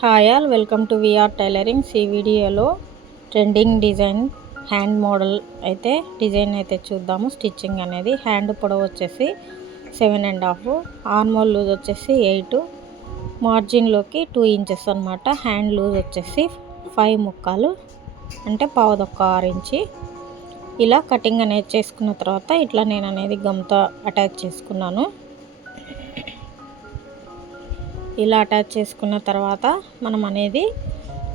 Hi all, welcome to VR tailorings. ఈ వీడియోలో trending design hand model అయితే design అయితే చూద్దాము. స్టిచ్చింగ్ అనేది హ్యాండ్ పొడవు వచ్చేసి 7.5, ఆర్మోల్ లూజ్ వచ్చేసి 8, మార్జిన్లోకి 2 ఇంచెస్ అనమాట. హ్యాండ్ లూజ్ వచ్చేసి 5 ముక్కాలు అంటే 1/4 ఇంచి. ఇలా కటింగ్ అనేది చేసుకున్న తర్వాత ఇట్లా నేను అనేది గమ్తో అటాచ్ చేసుకున్నాను. ఇలా అటాచ్ చేసుకున్న తర్వాత మనం అనేది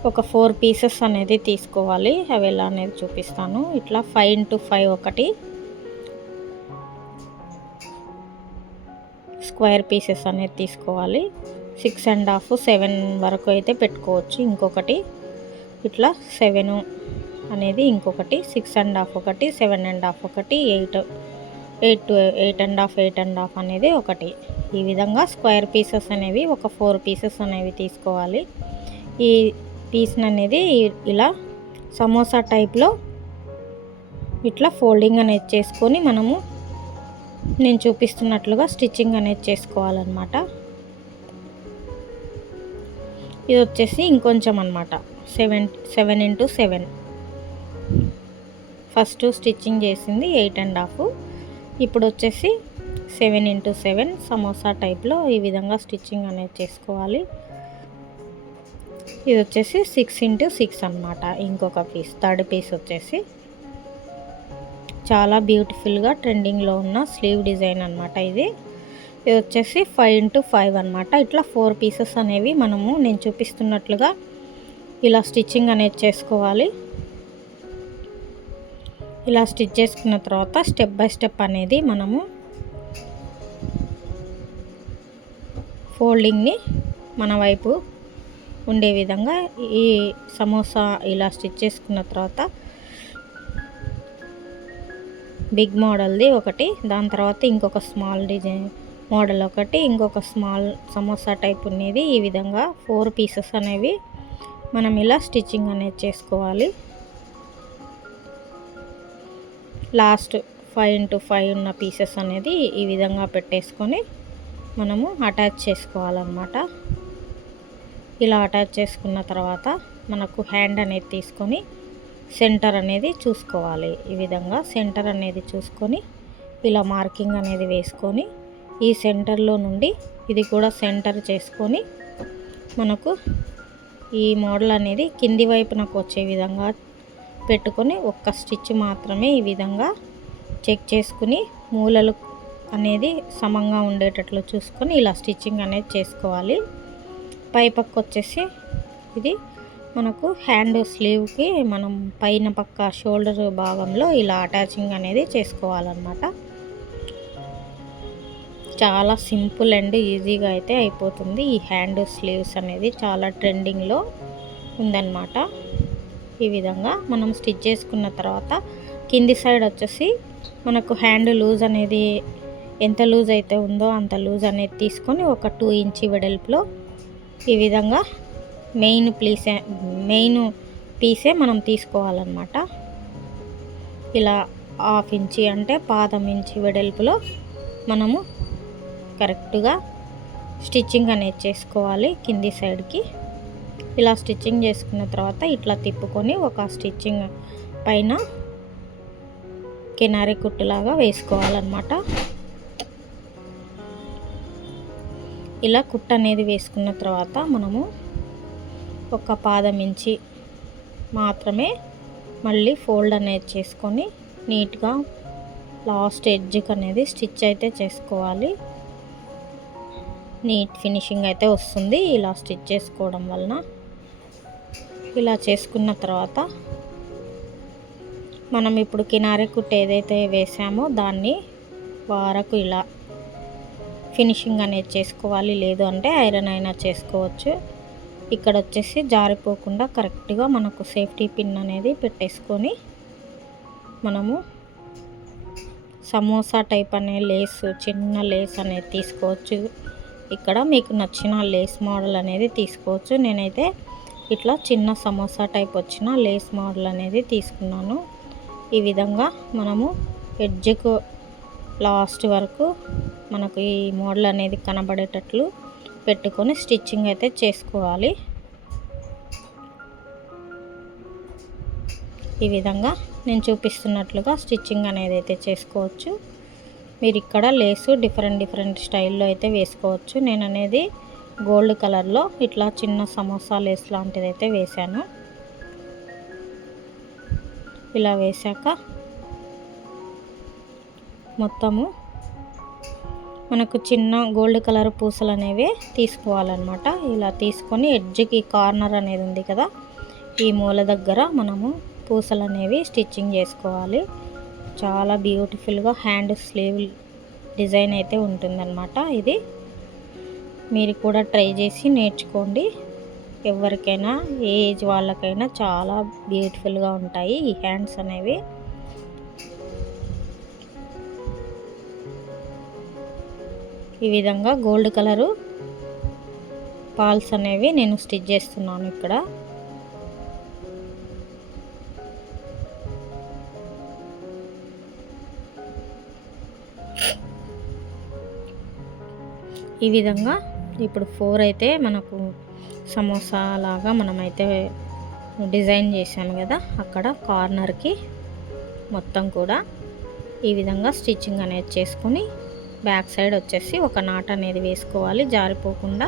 ఒక 4 పీసెస్ అనేది తీసుకోవాలి. అవి ఎలా అనేది చూపిస్తాను. ఇట్లా 5x5 ఒకటి స్క్వేర్ పీసెస్ అనేది తీసుకోవాలి. 6.5, 7 వరకు అయితే పెట్టుకోవచ్చు. ఇంకొకటి ఇట్లా 7 అనేది ఇంకొకటి, 6.5 ఒకటి, 7.5 ఒకటి, 8.5 అనేది ఒకటి. ఈ విధంగా స్క్వేర్ పీసెస్ అనేవి ఒక 4 పీసెస్ అనేవి తీసుకోవాలి. ఈ పీస్ అనేది ఇలా సమోసా టైప్లో ఇట్లా ఫోల్డింగ్ అనేది చేసుకొని మనము నేను చూపిస్తున్నట్లుగా స్టిచ్చింగ్ అనేది చేసుకోవాలన్నమాట. ఇది వచ్చేసి ఇంకొంచెం అన్నమాట, 7x7. ఫస్ట్ స్టిచ్చింగ్ చేసింది 8.5. ఇప్పుడు వచ్చేసి 7x7 సమోసా టైప్లో ఈ విధంగా స్టిచ్చింగ్ అనేది చేసుకోవాలి. ఇది వచ్చేసి 6x6 అన్నమాట. ఇంకొక పీస్, థర్డ్ పీస్ వచ్చేసి చాలా బ్యూటిఫుల్గా ట్రెండింగ్లో ఉన్న స్లీవ్ డిజైన్ అన్నమాట. ఇది వచ్చేసి 5x5 అన్నమాట. ఇట్లా 4 పీసెస్ అనేవి మనము నేను చూపిస్తున్నట్లుగా ఇలా స్టిచ్చింగ్ అనేది చేసుకోవాలి. ఇలా స్టిచ్ చేసుకున్న తర్వాత స్టెప్ బై స్టెప్ అనేది మనము ఫోల్డింగ్ని మన వైపు ఉండే విధంగా ఈ సమోసా ఇలా స్టిచ్ చేసుకున్న తర్వాత బిగ్ మోడల్ది ఒకటి, దాని తర్వాత ఇంకొక స్మాల్ డిజైన్ మోడల్ ఒకటి, ఇంకొక స్మాల్ సమోసా టైప్ ఉన్నది. ఈ విధంగా 4 పీసెస్ అనేవి మనం ఇలా స్టిచ్చింగ్ అనేది చేసుకోవాలి. లాస్ట్ 5x5 ఉన్న పీసెస్ అనేది ఈ విధంగా పెట్టేసుకొని మనము అటాచ్ చేసుకోవాలన్నమాట. ఇలా అటాచ్ చేసుకున్న తర్వాత మనకు హ్యాండ్ అనేది తీసుకొని సెంటర్ అనేది చూసుకోవాలి. ఈ విధంగా సెంటర్ అనేది చూసుకొని ఇలా మార్కింగ్ అనేది వేసుకొని ఈ సెంటర్లో నుండి ఇది కూడా సెంటర్ చేసుకొని మనకు ఈ మోడల్ అనేది కింది వైపునకు వచ్చే విధంగా పెట్టుకొని ఒక్క స్టిచ్ మాత్రమే ఈ విధంగా చెక్ చేసుకుని మూలలు అనేది సమంగా ఉండేటట్లు చూసుకొని ఇలా స్టిచ్చింగ్ అనేది చేసుకోవాలి. పై పక్క వచ్చేసి ఇది మనకు హ్యాండ్ స్లీవ్కి మనం పైన పక్క షోల్డర్ భాగంలో ఇలా అటాచింగ్ అనేది చేసుకోవాలన్నమాట. చాలా సింపుల్ అండ్ ఈజీగా అయితే అయిపోతుంది. ఈ హ్యాండ్ స్లీవ్స్ అనేది చాలా ట్రెండింగ్లో ఉందన్నమాట. ఈ విధంగా మనం స్టిచ్ చేసుకున్న తర్వాత కింది సైడ్ వచ్చేసి మనకు హ్యాండ్ లూజ్ అనేది ఎంత లూజ్ అయితే ఉందో అంత లూజ్ అనేది తీసుకొని ఒక 2 ఇంచ్ వెడల్పులో ఈ విధంగా మెయిన్ పీసే మనం తీసుకోవాలన్నమాట. ఇలా 1/2 ఇంచి అంటే 1/4 ఇంచి వెడల్పులో మనము కరెక్ట్గా స్టిచ్చింగ్ అనేది చేసుకోవాలి. కింది సైడ్కి ఇలా స్టిచ్చింగ్ చేసుకున్న తర్వాత ఇట్లా తిప్పుకొని ఒక స్టిచ్చింగ్ పైన కినారి కుట్టులాగా వేసుకోవాలన్నమాట. ఇలా కుట్టు అనేది వేసుకున్న తర్వాత మనము ఒక 1/4 ఇంచి మాత్రమే మళ్ళీ ఫోల్డ్ అనేది చేసుకొని నీట్గా లాస్ట్ ఎడ్జ్కి అనేది స్టిచ్ అయితే చేసుకోవాలి. నీట్ ఫినిషింగ్ అయితే వస్తుంది ఇలా స్టిచ్ చేసుకోవడం వలన. ఇలా చేసుకున్న తర్వాత మనం ఇప్పుడు కినారి కుట్టు ఏదైతే వేసామో దాన్ని వరకు ఇలా ఫినిషింగ్ అనేది చేసుకోవాలి. లేదు అంటే ఐరన్ అయినా చేసుకోవచ్చు. ఇక్కడ వచ్చేసి జారిపోకుండా కరెక్ట్గా మనకు సేఫ్టీ పిన్ అనేది పెట్టేసుకొని మనము సమోసా టైప్ అనే లేస్, చిన్న లేస్ అనేది తీసుకోవచ్చు. ఇక్కడ మీకు నచ్చిన లేస్ మోడల్ అనేది తీసుకోవచ్చు. నేనైతే ఇట్లా చిన్న సమోసా టైప్ వచ్చిన లేస్ మోడల్ అనేది తీసుకున్నాను. ఈ విధంగా మనము ఎడ్జ్కు లాస్ట్ వరకు మనకు ఈ మోడల్ అనేది కనబడేటట్లు పెట్టుకొని స్టిచ్చింగ్ అయితే చేసుకోవాలి. ఈ విధంగా నేను చూపిస్తున్నట్లుగా స్టిచ్చింగ్ అనేది అయితే చేసుకోవచ్చు. మీరు ఇక్కడ లేసు డిఫరెంట్ స్టైల్లో అయితే వేసుకోవచ్చు. నేను అనేది గోల్డ్ కలర్లో ఇట్లా చిన్న సమోసా లేస్ లాంటిది అయితే వేశాను. ఇలా వేశాక మొత్తము మనకు చిన్న గోల్డ్ కలర్ పూసలు అనేవి తీసుకోవాలన్నమాట. ఇలా తీసుకొని ఎడ్జ్కి కార్నర్ అనేది ఉంది కదా, ఈ మూల దగ్గర మనము పూసలు అనేవి స్టిచ్చింగ్ చేసుకోవాలి. చాలా బ్యూటిఫుల్గా హ్యాండ్ స్లీవ్ డిజైన్ అయితే ఉంటుందన్నమాట. ఇది మీరు కూడా ట్రై చేసి నేర్చుకోండి. ఎవరికైనా ఏ ఏజ్ వాళ్ళకైనా చాలా బ్యూటిఫుల్గా ఉంటాయి ఈ హ్యాండ్స్ అనేవి. ఈ విధంగా గోల్డ్ కలరు పాల్స్ అనేవి నేను స్టిచ్ చేస్తున్నాను ఇక్కడ. ఈ విధంగా ఇప్పుడు 4 అయితే మనకు సమోసా లాగా మనమైతే డిజైన్ చేసాము కదా, అక్కడ కార్నర్కి మొత్తం కూడా ఈ విధంగా స్టిచ్చింగ్ అనేది చేసుకొని బ్యాక్ సైడ్ వచ్చేసి ఒక నాట్ అనేది వేసుకోవాలి, జారిపోకుండా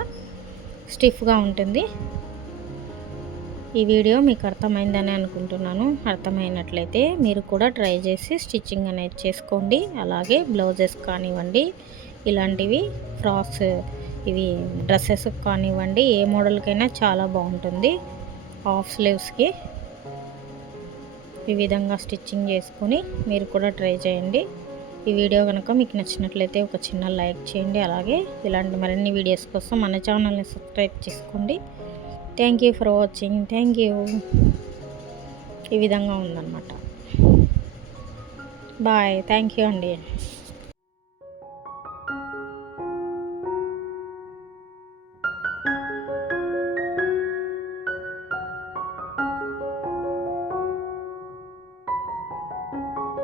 స్టిఫ్గా ఉంటుంది. ఈ వీడియో మీకు అర్థమైందని అనుకుంటున్నాను. అర్థమైనట్లయితే మీరు కూడా ట్రై చేసి స్టిచ్చింగ్ అనేది చేసుకోండి. అలాగే బ్లౌజెస్ కానివ్వండి, ఇలాంటివి ఫ్రాక్స్, ఇవి డ్రెస్సెస్ కానివ్వండి, ఏ మోడల్కైనా చాలా బాగుంటుంది. హాఫ్ స్లీవ్స్కి ఈ విధంగా స్టిచ్చింగ్ చేసుకొని మీరు కూడా ట్రై చేయండి. ఈ వీడియో కనుక మీకు నచ్చినట్లయితే ఒక చిన్న లైక్ చేయండి. అలాగే ఇలాంటి మరిన్ని వీడియోస్ కోసం మన ఛానల్ని సబ్స్క్రైబ్ చేసుకోండి. Thank you for watching. Thank you. ఈ విధంగా ఉందన్నమాట. బాయ్. థ్యాంక్ యూ అండి.